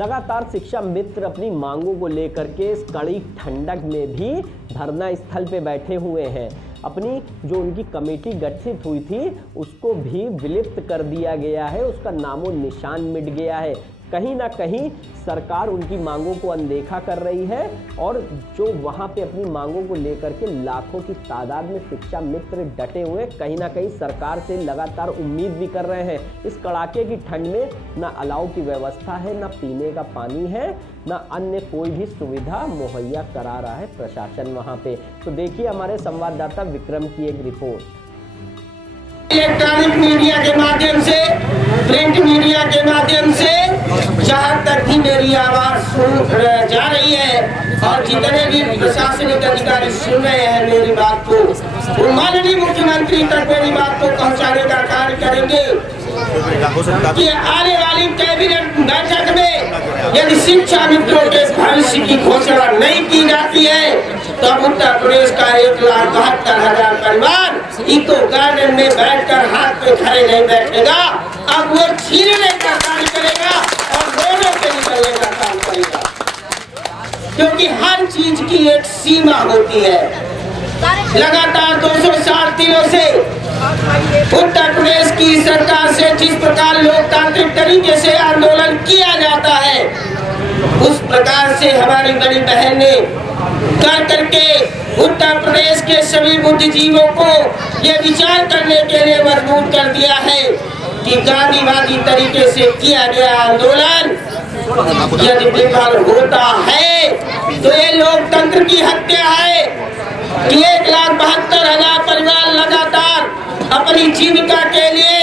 लगातार शिक्षा मित्र अपनी मांगों को लेकर के इस कड़ी ठंडक में भी धरना स्थल पे बैठे हुए हैं। अपनी जो उनकी कमेटी गठित हुई थी उसको भी विलुप्त कर दिया गया है, उसका नामो निशान मिट गया है। कहीं ना कहीं सरकार उनकी मांगों को अनदेखा कर रही है और जो वहाँ पे अपनी मांगों को लेकर के लाखों की तादाद में शिक्षा मित्र डटे हुए कहीं ना कहीं सरकार से लगातार उम्मीद भी कर रहे हैं। इस कड़ाके की ठंड में ना अलाव की व्यवस्था है, ना पीने का पानी है, ना अन्य कोई भी सुविधा मुहैया करा रहा है प्रशासन वहाँ पे। तो देखिए हमारे संवाददाता विक्रम की एक रिपोर्ट। इलेक्ट्रॉनिक मीडिया के माध्यम से, प्रिंट मीडिया के माध्यम से जहाँ तक भी मेरी आवाज सुन जा रही है और जितने भी प्रशासनिक अधिकारी सुन रहे हैं मेरी बात को, वो माननीय मुख्यमंत्री तक मेरी बात को पहुँचाने का कार्य करेंगे कि आने वाली कैबिनेट बैठक में यदि शिक्षा मित्रों के भविष्य की घोषणा नहीं की जाती है तब उत्तर प्रदेश का 1,72,000 परिवार इको गार्डन में बैठकर हाथ पे खड़े नहीं बैठेगा। अब वो छीनने का काम करेगा और दोनों के निकलने का काम करेगा, क्योंकि हर चीज की एक सीमा होती है। लगातार 260 दिनों से उत्तर प्रदेश की सरकार से जिस प्रकार लोकतांत्रिक तरीके से आंदोलन किया जाता है उस प्रकार से हमारी बड़ी बहन ने कर करके उत्तर प्रदेश के सभी बुद्धिजीवों को ये विचार करने के लिए मजबूर कर दिया है कि गांधीवादी तरीके से किया गया आंदोलन यदि विफल होता है तो ये लोकतंत्र की हत्या है कि 1,72,000 परिवार लगातार अपनी जीविका के लिए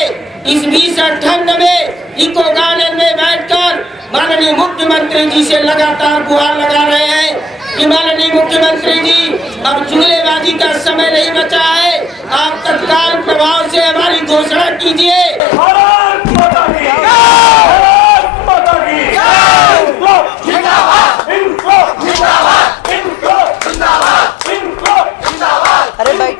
इस भीषण ठंड में इको गार्डन में बैठकर माननीय मुख्यमंत्री जी से लगातार गुहार लगा रहे हैं कि माननीय मुख्यमंत्री जी अब चूल्हेबाजी का समय नहीं बचा है, आप तत्काल प्रभाव से हमारी घोषणा कीजिए। अरे भाई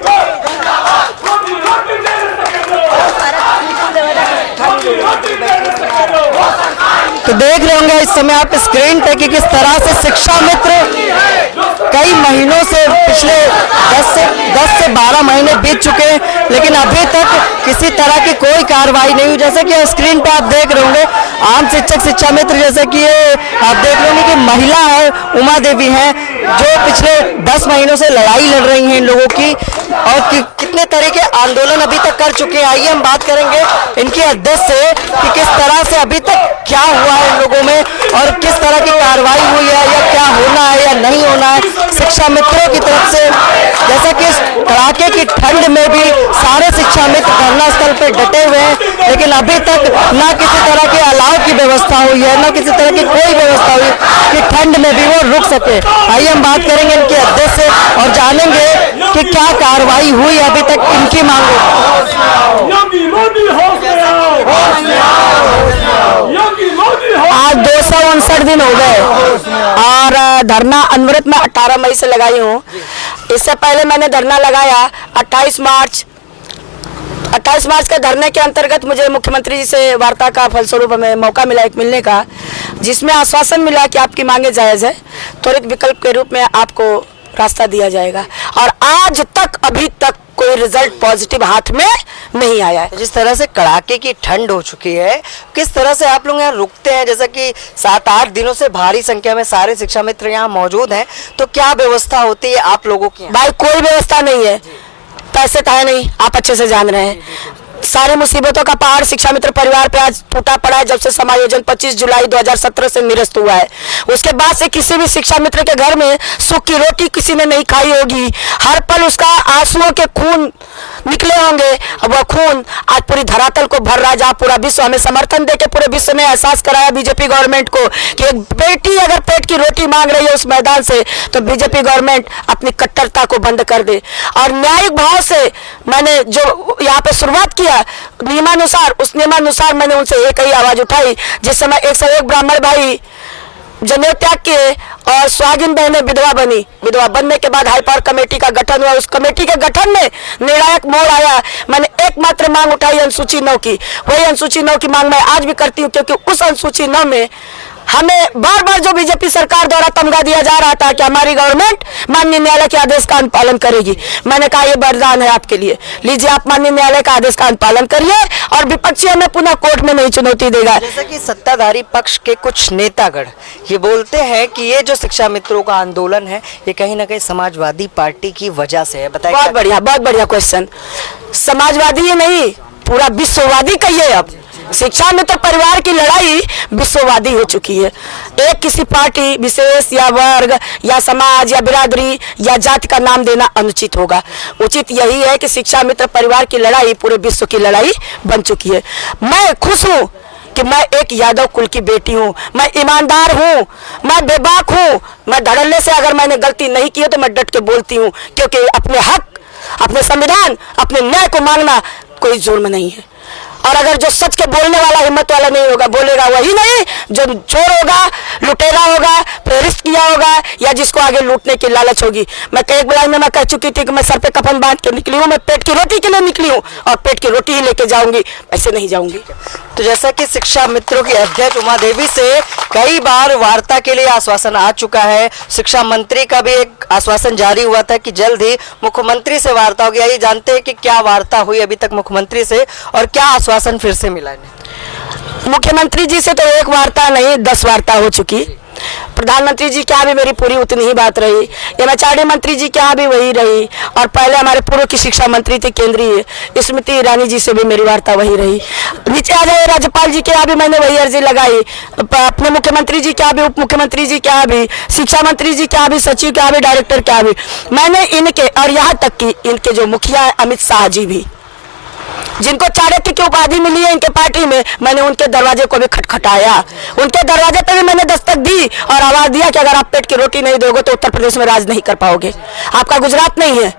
तो देख रहे होंगे इस समय आप स्क्रीन पे कि किस तरह से शिक्षा मित्र कई महीनों से पिछले 10 से 12 महीने बीत चुके हैं, लेकिन अभी तक किसी तरह की कोई कार्रवाई नहीं हुई। जैसे कि स्क्रीन पे आप देख रहे होंगे आम शिक्षक शिक्षा मित्र, जैसे कि ये आप देख रहे होंगे कि महिला है उमा देवी हैं जो पिछले 10 महीनों से लड़ाई लड़ रही हैं इन लोगों की और कितने तरह के आंदोलन अभी तक कर चुके हैं। आइए हम बात करेंगे इनके अध्यक्ष से कि किस तरह से अभी तक क्या हुआ है इन लोगों में और किस तरह की कार्रवाई हुई है या क्या होना है या नहीं होना है शिक्षा मित्रों की तरफ से। जैसा कि इस कड़ाके की ठंड में भी सारे शिक्षा मित्र धरना स्थल पर डटे हुए हैं, लेकिन अभी तक ना किसी तरह के अलाव की व्यवस्था हुई है, ना किसी तरह की कोई व्यवस्था हुई कि ठंड में भी वो रुक सके। आइए हम बात करेंगे इनके अध्यक्ष से और जानेंगे कि क्या कार्रवाई हुई अभी तक इनकी मांगों। आज 259 दिन हो गए और धरना अनवरत में 18 मई से लगाई हूँ। इससे पहले मैंने धरना लगाया 28 मार्च के धरने के अंतर्गत मुझे मुख्यमंत्री जी से वार्ता का फलस्वरूप हमें मौका मिला एक मिलने का, जिसमें आश्वासन मिला कि आपकी मांगे जायज़ है, त्वरित विकल्प के रूप में आपको रास्ता दिया जाएगा। और आज तक अभी तक कोई रिजल्ट पॉजिटिव हाथ में नहीं आया है। जिस तरह से कड़ाके की ठंड हो चुकी है, किस तरह से आप लोग यहाँ रुकते हैं? जैसा कि 7-8 दिनों से भारी संख्या में सारे शिक्षा मित्र यहाँ मौजूद हैं, तो क्या व्यवस्था होती है आप लोगों की? भाई कोई व्यवस्था नहीं है, पैसे तो है नहीं, आप अच्छे से जान रहे हैं। सारे मुसीबतों का पहाड़ शिक्षा मित्र परिवार पे आज टूटा पड़ा है जब से समायोजन 25 जुलाई 2017 से निरस्त हुआ है। उसके बाद से किसी भी शिक्षा मित्र के घर में सुख की रोटी किसी ने नहीं खाई होगी। हर पल उसका आंसुओं के खून निकले होंगे। अब वह खून आज पूरी धरातल को भर रहा है, जहाँ पूरा विश्व हमें समर्थन देके पूरे विश्व ने एहसास कराया बीजेपी गवर्नमेंट को कि एक बेटी अगर पेट की रोटी मांग रही है उस मैदान से तो बीजेपी गवर्नमेंट अपनी कट्टरता को बंद कर दे। और न्यायिक भाव से मैंने जो यहाँ पे शुरुआत किया नियमानुसार, उस नियमानुसार मैंने उनसे एक ही आवाज उठाई, जिस समय 101 ब्राह्मण भाई जनेऊ त्याग किए और सुहागिन बहनें विधवा बनी। विधवा बनने के बाद हाई पावर कमेटी का गठन हुआ। उस कमेटी के गठन में निर्णायक मोड़ आया। मैंने एकमात्र मांग उठाई अनुसूची 9 की। वही अनुसूची 9 की मांग मैं आज भी करती हूँ, क्योंकि उस अनुसूची 9 में हमें बार बार जो बीजेपी सरकार द्वारा तमगा दिया जा रहा था कि हमारी गवर्नमेंट माननीय न्यायालय के आदेश का अनुपालन करेगी, मैंने कहा ये वरदान है आपके लिए, लीजिए आप माननीय न्यायालय का आदेश का अनुपालन करिए और विपक्षी हमें पुनः कोर्ट में नहीं चुनौती देगा। जैसा कि सत्ताधारी पक्ष के कुछ नेतागण ये बोलते हैं कि ये जो शिक्षा मित्रों का आंदोलन है ये कहीं ना कहीं समाजवादी पार्टी की वजह से है, बताइए। बहुत बढ़िया क्वेश्चन। समाजवादी ही नहीं, पूरा विश्ववादी कहिए। अब शिक्षा मित्र परिवार की लड़ाई विश्ववादी हो चुकी है। एक किसी पार्टी विशेष या वर्ग या समाज या बिरादरी या जाति का नाम देना अनुचित होगा। उचित यही है कि शिक्षा मित्र परिवार की लड़ाई पूरे विश्व की लड़ाई बन चुकी है। मैं खुश हूँ कि मैं एक यादव कुल की बेटी हूँ, मैं ईमानदार हूँ, मैं बेबाक हूँ। मैं धड़ल्ले से अगर मैंने गलती नहीं की है तो मैं डट के बोलती हूँ, क्योंकि अपने हक, अपने संविधान, अपने न्याय को मांगना कोई जुर्म नहीं है। और अगर जो सच के बोलने वाला हिम्मत वाला नहीं होगा, बोलेगा वही नहीं जो चोर होगा, लुटेरा होगा, प्रेरित किया होगा या जिसको आगे लूटने की लालच होगी। मैं कई बार में मैं कह चुकी थी कि मैं सर पे कफन बांध के निकली हूँ, मैं पेट की रोटी के लिए निकली हूँ और पेट की रोटी ही लेके जाऊंगी, ऐसे नहीं जाऊंगी। तो जैसा कि शिक्षा मित्रों की अध्यक्ष उमा देवी से कई बार वार्ता के लिए आश्वासन आ चुका है, शिक्षा मंत्री का भी एक आश्वासन जारी हुआ था कि जल्द ही मुख्यमंत्री से वार्ता होगी। ये जानते हैं कि क्या वार्ता हुई अभी तक मुख्यमंत्री से और क्या आश्वासन फिर से मिला है? मुख्यमंत्री जी से तो एक वार्ता नहीं 10 वार्ता हो चुकी। प्रधानमंत्री जी क्या भी मेरी पूरी उतनी ही बात रही, एमएचआरडी मंत्री जी क्या भी वही रही, और पहले हमारे पूर्व की शिक्षा मंत्री थी केंद्रीय स्मृति ईरानी जी से भी मेरी वार्ता वही रही। नीचे आ जाए राज्यपाल जी के यहाँ भी मैंने वही अर्जी लगाई, अपने मुख्यमंत्री जी क्या भी, उप मुख्यमंत्री जी क्या भी, शिक्षा मंत्री जी क्या भी, सचिव क्या भी, डायरेक्टर क्या भी, मैंने इनके और यहाँ तक कि इनके जो मुखिया है अमित शाह जी भी, जिनको चाणक्य की उपाधि मिली है इनके पार्टी में, मैंने उनके दरवाजे को भी खटखटाया, उनके दरवाजे पे भी मैंने दस्तक दी और आवाज दिया कि अगर आप पेट की रोटी नहीं दोगे तो उत्तर प्रदेश में राज नहीं कर पाओगे। आपका गुजरात नहीं है,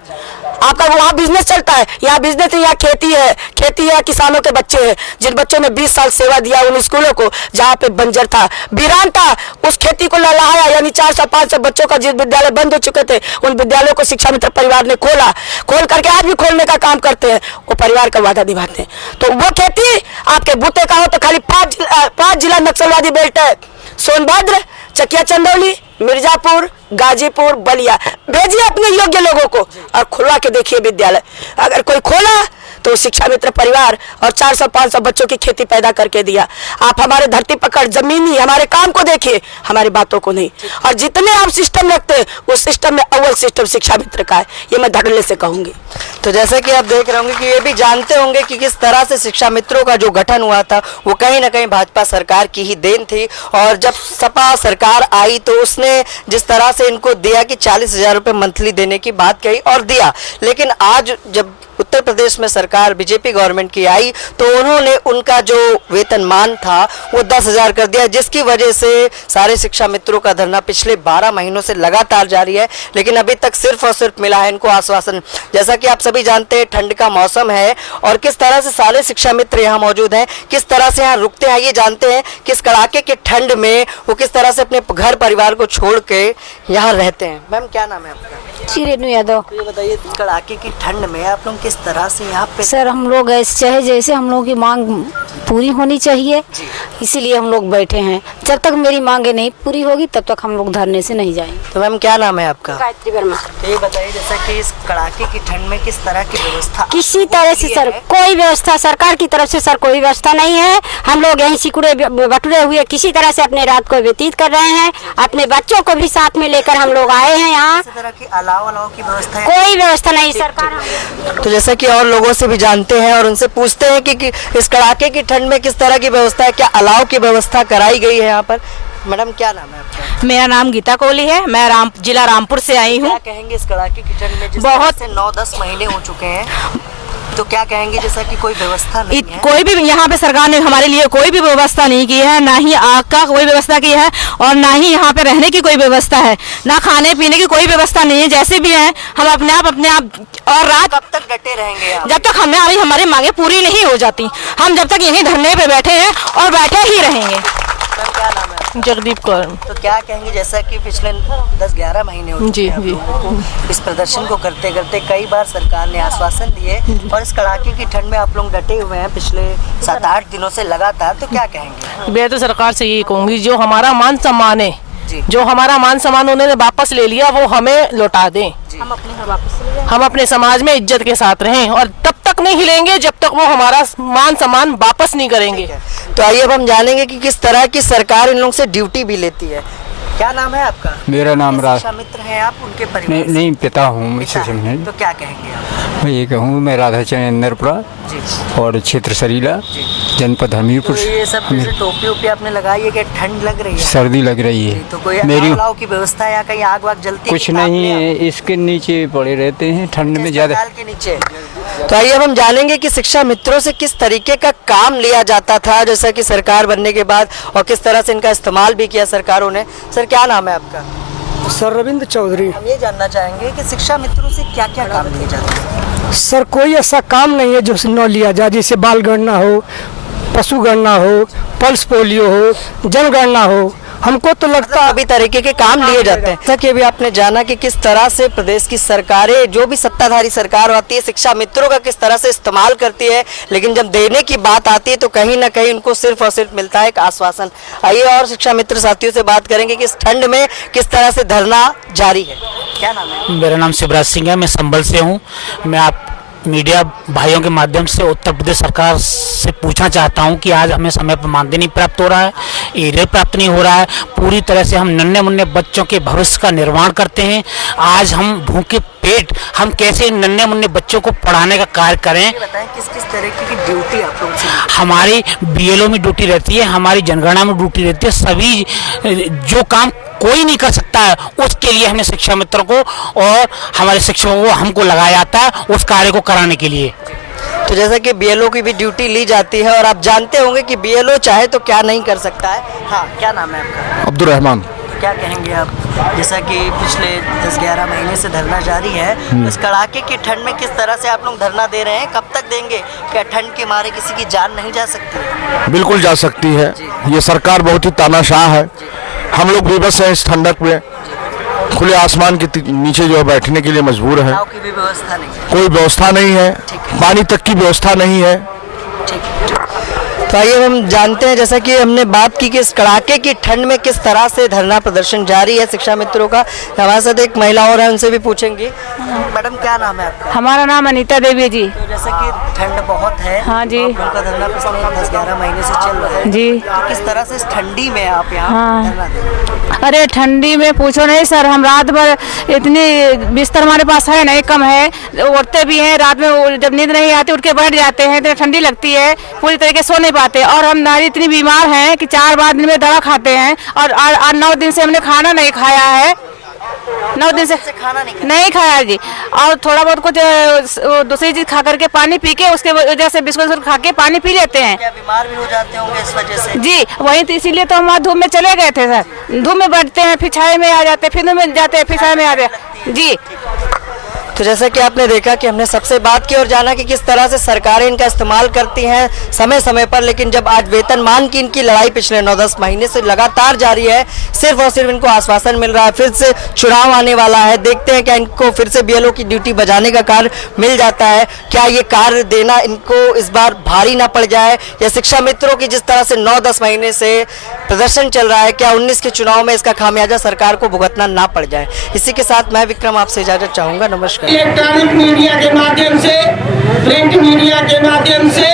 आपका वहाँ बिजनेस चलता है, यहाँ बिजनेस है, यहाँ खेती है, खेती है, किसानों के बच्चे हैं, जिन बच्चों ने 20 साल सेवा दिया उन स्कूलों को जहाँ पे बंजर था, वीरान था, उस खेती को लहलाया। यानी 400-500 बच्चों का जिस विद्यालय बंद हो चुके थे उन विद्यालयों को शिक्षा मित्र परिवार ने खोल करके आज भी खोलने का काम करते हैं, वो परिवार का वादा निभाते हैं। तो वो खेती आपके बूते का हो तो खाली 5 जिला नक्सलवादी बेल्ट है, सोनभद्र, चकिया चंदौली, मिर्जापुर, गाजीपुर, बलिया, भेजिए अपने योग्य लोगों को और खुलवा के देखिए विद्यालय। अगर कोई खोला तो शिक्षा मित्र परिवार और 400-500 बच्चों की खेती पैदा करके दिया। आप हमारे धरती पकड़ जमीनी हमारे काम को देखिए, हमारी बातों को नहीं। और जितने आप सिस्टम रखते हैं उस सिस्टम में अव्वल सिस्टम शिक्षा मित्र का है, ये मैं धड़ल्ले से कहूंगी। तो जैसे कि आप देख रहे होंगे कि ये भी जानते होंगे कि किस तरह से शिक्षा मित्रों का जो गठन हुआ था वो कहीं ना कहीं भाजपा सरकार की ही देन थी। और जब सपा सरकार आई तो उसने जिस तरह से इनको दिया कि 40,000 रुपये मंथली देने की बात कही और दिया, लेकिन आज जब उत्तर प्रदेश में सरकार बीजेपी गवर्नमेंट की आई तो उन्होंने उनका जो वेतनमान था वो 10,000 कर दिया, जिसकी वजह से सारे शिक्षा मित्रों का धरना पिछले 12 महीनों से लगातार जारी है। लेकिन अभी तक सिर्फ और सिर्फ मिला है इनको आश्वासन। जैसा कि आप सभी जानते हैं ठंड का मौसम है और किस तरह से सारे शिक्षा मित्र यहाँ मौजूद हैं, किस तरह से यहाँ रुकते हैं, ये जानते हैं कि इस कड़ाके के ठंड में वो किस तरह से अपने घर परिवार को छोड़ के यहाँ रहते हैं। मैम क्या नाम है आपका? श्री रेणु यादव। तो ये बताइए कड़ाके की ठंड में आप लोग किस तरह से यहाँ पे? सर हम लोग चाहे जैसे हम लोगों की मांग पूरी होनी चाहिए, इसीलिए हम लोग बैठे हैं। जब तक मेरी मांगे नहीं पूरी होगी तब तक हम लोग धरने से नहीं जाएंगे। तो मैम क्या नाम है आपका? गायत्री वर्मा। तो ये बताइए जैसा कि इस कड़ाके की ठंड में किस तरह की व्यवस्था? किसी तरह से सर कोई व्यवस्था सरकार की तरफ से सर कोई व्यवस्था नहीं है। हम लोग यहीं सिकुड़े बटुरे हुए किसी तरह से अपने रात को व्यतीत कर रहे हैं। अपने बच्चों को भी साथ में लेकर हम लोग आए हैं यहाँ। इस तरह की अलाव की व्यवस्था कोई व्यवस्था नहीं सरकार। तो जैसा कि और लोगों से भी जानते हैं और उनसे पूछते हैं कि इस कड़ाके की ठंड में किस तरह की व्यवस्था है, क्या अलाव की व्यवस्था कराई गई है यहाँ पर? मैडम क्या नाम है आपका? मेरा नाम गीता कोहली है, मैं जिला रामपुर से आई हूँ। क्या कहेंगे इस कड़ाके की ठंड में? बहुत 9-10 महीने हो चुके हैं, तो क्या कहेंगे जैसा कि कोई व्यवस्था नहीं है? कोई भी यहाँ पे सरकार ने हमारे लिए कोई भी व्यवस्था नहीं की है, ना ही आग का कोई व्यवस्था की है और ना ही यहाँ पे रहने की कोई व्यवस्था है, ना खाने पीने की कोई व्यवस्था नहीं है। जैसे भी है हम अपने आप और रात कब तक डटे रहेंगे आप? जब तक हमारी मांगे पूरी नहीं हो जाती, हम जब तक यहीं धरने पे बैठे हैं और बैठे ही रहेंगे। क्या नाम है? जगदीप कौर। तो क्या कहेंगे, जैसा कि पिछले 10-11 महीने हो चुके हैं जी। आप लोगों को इस प्रदर्शन को करते करते, कई बार सरकार ने आश्वासन दिए और इस कड़ाके की ठंड में आप लोग डटे हुए हैं पिछले 7-8 दिनों से लगातार, तो क्या कहेंगे? मैं तो सरकार से यही कहूँगी, जो हमारा मान सम्मान है, जी। जो हमारा मान सम्मान उन्होंने वापस ले लिया, वो हमें लौटा दें। हम अपने समाज में इज्जत के साथ रहें और तब तक नहीं हिलेंगे जब तक वो हमारा मान सम्मान वापस नहीं करेंगे। तो आइए अब हम जानेंगे कि किस तरह की सरकार इन लोगों से ड्यूटी भी लेती है। क्या नाम है आपका? मेरा नाम शिक्षा मित्र हैं आप, उनके परिवार से? नहीं पिता हूँ। पिता हैं। तो क्या कहेंगे आप? मैं ये कहूँ, मैं राधा चंद्रपुरा जी। और क्षेत्र सरीला, जनपद हमीरपुर। तो ये सब जैसे टोपी ओपी आपने लगाई है, कि ठंड लग रही है? सर्दी लग रही है। तो कोई मेरी अलाव की व्यवस्था है या कहीं आग वाग जलती कुछ नहीं है, इसके नीचे पड़े रहते हैं ठंड में ज्यादा। के नीचे। तो आइए अब हम जानेंगे कि शिक्षा मित्रों से किस तरीके का काम लिया जाता था जैसा कि सरकार बनने के बाद, और किस तरह से इनका इस्तेमाल भी किया सरकारों ने। सर क्या नाम है आपका? सर रविंद्र चौधरी। हम ये जानना चाहेंगे कि शिक्षा मित्रों से क्या क्या काम लिए जाते हैं? सर कोई ऐसा काम नहीं है जो न लिया जाए, जैसे बाल गणना हो, पशु गणना हो, पल्स पोलियो हो, जनगणना हो। हमको तो लगता है अभी तरीके के काम लिए जाते हैं। जैसा कि अभी आपने जाना कि किस तरह से प्रदेश की सरकारें, जो भी सत्ताधारी सरकार आती है, शिक्षा मित्रों का किस तरह से इस्तेमाल करती है, लेकिन जब देने की बात आती है तो कहीं ना कहीं उनको सिर्फ और सिर्फ मिलता है एक आश्वासन। आइए और शिक्षा मित्र साथियों से बात करेंगे कि इस ठंड में किस तरह से धरना जारी है। क्या नाम है? मेरा नाम शिवराज सिंह है, मैं संभल से हूँ। मैं आप मीडिया भाइयों के माध्यम से उत्तर प्रदेश सरकार से पूछना चाहता हूं कि आज हमें समय पर मानदेय नहीं प्राप्त हो रहा है, एरियर प्राप्त नहीं हो रहा है। पूरी तरह से हम नन्हे मुन्ने बच्चों के भविष्य का निर्माण करते हैं। आज हम भूखे पेट हम कैसे नन्हे मुन्ने बच्चों को पढ़ाने का कार्य करें? बताएं किस किस तरीके की ड्यूटी आप लोगों से? हमारी BLO में ड्यूटी रहती है, हमारी जनगणना में ड्यूटी रहती है। सभी जो काम कोई नहीं कर सकता है, उसके लिए हमने शिक्षा मित्रों को और हमारे शिक्षकों को हमको लगाया जाता है उस कार्य को कराने के लिए। तो जैसा कि BLO की भी ड्यूटी ली जाती है और आप जानते होंगे कि BLO चाहे तो क्या नहीं कर सकता है। हाँ, क्या नाम है आपका? अब्दुल रहमान। क्या कहेंगे आप, जैसा कि पिछले 10-11 महीने से धरना जारी है, इस कड़ाके की ठंड में किस तरह से आप लोग धरना दे रहे हैं, कब तक देंगे? क्या ठंड के मारे किसी की जान नहीं जा सकती? बिल्कुल जा सकती है। ये सरकार बहुत ही तानाशाह है। हम लोग बेबस हैं इस ठंडक में, खुले आसमान के नीचे जो है बैठने के लिए मजबूर है। की भी व्यवस्था नहीं है, कोई व्यवस्था नहीं है, पानी तक की व्यवस्था नहीं है। तो आइए हम जानते हैं, जैसा कि हमने बात की कि इस कड़ाके की ठंड में किस तरह से धरना प्रदर्शन जारी है शिक्षा मित्रों का। हमारे साथ एक महिला और है, उनसे भी पूछेंगे। मैडम क्या नाम है आपका? हमारा नाम अनीता देवी जी। तो जैसा कि ठंड बहुत है, हाँ जी, उनका धरना पिछले 10-11 महीने से चल रहा है जी। तो किस तरह से इस ठंडी में आप यहाँ धरना दे रहे हैं? अरे ठंडी में पूछो नहीं सर, हम रात भर इतनी बिस्तर हमारे पास है नहीं, कम है, उठते भी हैं रात में, जब नींद नहीं आती उठ के बैठ जाते हैं, तो ठंडी लगती है, पूरी तरीके सो नहीं पाते। और हम नारी इतनी बीमार हैं कि 4 बार दिन में दवा खाते हैं और 9 दिन से हमने खाना नहीं खाया है। 9 दिन से खाना नहीं खाया जी, और थोड़ा बहुत कुछ दूसरी चीज खा करके पानी पी के उसके वजह से बिस्कुट खा के पानी पी लेते हैं। क्या बीमार भी हो जाते होंगे इस वजह से? जी वही तो, इसीलिए तो हम धूप में चले गए थे सर। धूप में बैठते हैं, फिर छाए में आ जाते हैं, फिर धूप में जाते हैं, फिर छाए में आ जाते जी। तो जैसा कि आपने देखा कि हमने सबसे बात की और जाना कि किस तरह से सरकारें इनका इस्तेमाल करती हैं समय समय पर, लेकिन जब आज वेतनमान की इनकी लड़ाई पिछले 9-10 महीने से लगातार जारी है, सिर्फ और सिर्फ इनको आश्वासन मिल रहा है। फिर से चुनाव आने वाला है, देखते हैं क्या इनको फिर से BLO की ड्यूटी बजाने का कार्य मिल जाता है। क्या ये कार्य देना इनको इस बार भारी ना पड़ जाए, या शिक्षा मित्रों की जिस तरह से 9-10 महीने से प्रदर्शन चल रहा है, क्या 19 के चुनाव में इसका खामियाजा सरकार को भुगतना ना पड़ जाए। इसी के साथ मैं विक्रम आपसे इजाजत चाहूँगा। नमस्कार। इलेक्ट्रॉनिक मीडिया के माध्यम से, प्रिंट मीडिया के माध्यम से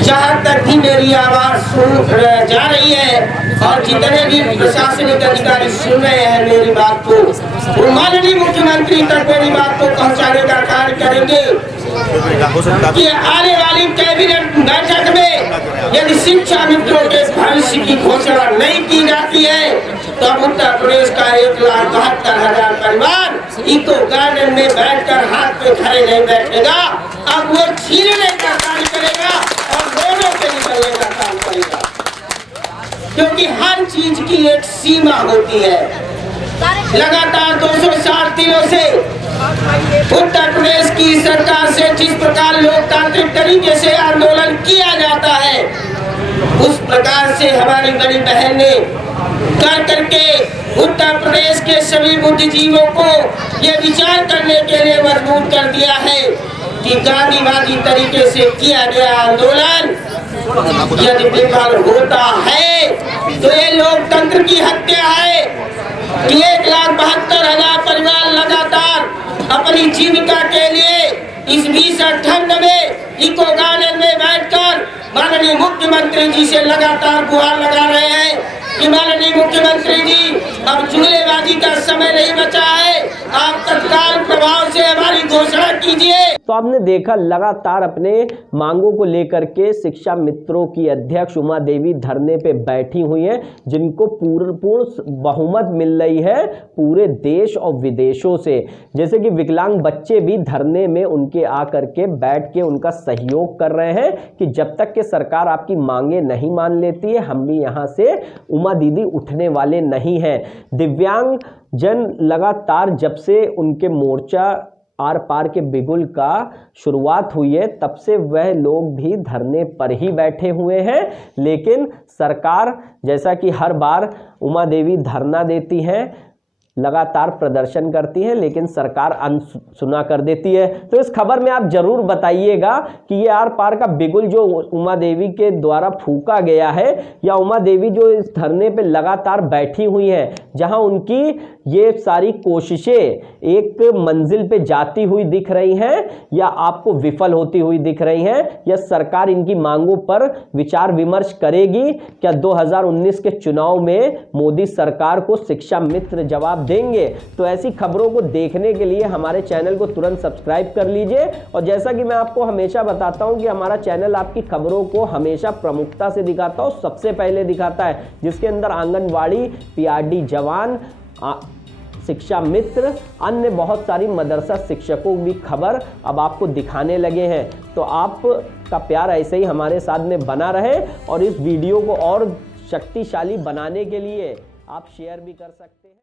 जहाँ तक भी मेरी आवाज सुन जा रही है और जितने भी प्रशासनिक अधिकारी सुन रहे हैं मेरी बात को, वो माननीय मुख्यमंत्री तक मेरी बात को पहुँचाने का कार्य करेंगे कि आने वाली कैबिनेट बैठक में यदि शिक्षा मित्रों के भविष्य की घोषणा नहीं की जाती है तो अब उत्तर प्रदेश का 1,72,000 परिवार इको गार्डन में बैठकर हाथ पे खड़े नहीं बैठेगा। अब वो छीनने का काम करेगा और दोनों के निकलने का काम करेगा, क्योंकि हर चीज की एक सीमा होती है। लगातार 260 दिनों से उत्तर प्रदेश की सरकार से जिस प्रकार लोकतांत्रिक तरीके से आंदोलन किया जाता है, उस प्रकार से हमारी बड़ी बहन ने कर करके उत्तर प्रदेश के सभी बुद्धिजीवों को ये विचार करने के लिए मजबूर कर दिया है कि गांधीवादी तरीके से किया गया आंदोलन यदि विफल होता है तो ये लोकतंत्र की हत्या है कि 1,72,000 परिवार लगातार अपनी जीविका के लिए इस भीषण ठंड में इको गार्डन में बैठकर माननीय मुख्यमंत्री जी से लगातार गुहार लगा रहे हैं कि माननीय मुख्यमंत्री जी अब जुमलेबाजी का समय नहीं बचा है, आप तत्काल प्रभाव से हमारी घोषणा कीजिए। तो आपने देखा लगातार अपने मांगों को लेकर के शिक्षा मित्रों की अध्यक्ष उमा देवी धरने पे बैठी हुई हैं, जिनको पूर्ण बहुमत मिल रही है पूरे देश और विदेशों से। जैसे कि विकलांग बच्चे भी धरने में उनके आकर के बैठ के उनका सहयोग कर रहे हैं कि जब तक कि सरकार आपकी मांगे नहीं मान लेती है हम भी यहाँ से उमा दीदी उठने वाले नहीं हैं। दिव्यांग जन लगातार जब से उनके मोर्चा आर पार के बिगुल का शुरुआत हुई है तब से वह लोग भी धरने पर ही बैठे हुए हैं, लेकिन सरकार जैसा कि हर बार उमा देवी धरना देती हैं, लगातार प्रदर्शन करती है, लेकिन सरकार अनसुना कर देती है। तो इस खबर में आप जरूर बताइएगा कि ये आर पार का बिगुल जो उमा देवी के द्वारा फूका गया है या उमा देवी जो इस धरने पे लगातार बैठी हुई हैं, जहां उनकी ये सारी कोशिशें एक मंजिल पे जाती हुई दिख रही हैं या आपको विफल होती हुई दिख रही हैं, या सरकार इनकी मांगों पर विचार विमर्श करेगी? क्या 2019 के चुनाव में मोदी सरकार को शिक्षा मित्र जवाब देंगे? तो ऐसी खबरों को देखने के लिए हमारे चैनल को तुरंत सब्सक्राइब कर लीजिए। और जैसा कि मैं आपको हमेशा बताता हूं कि हमारा चैनल आपकी खबरों को हमेशा प्रमुखता से दिखाता है, सबसे पहले दिखाता है, जिसके अंदर आंगनवाड़ी, पीआरडी जवान, शिक्षा मित्र, अन्य बहुत सारी मदरसा शिक्षकों की खबर अब आपको दिखाने लगे हैं। तो आपका प्यार ऐसे ही हमारे साथ में बना रहे और इस वीडियो को और शक्तिशाली बनाने के लिए आप शेयर भी कर सकते हैं।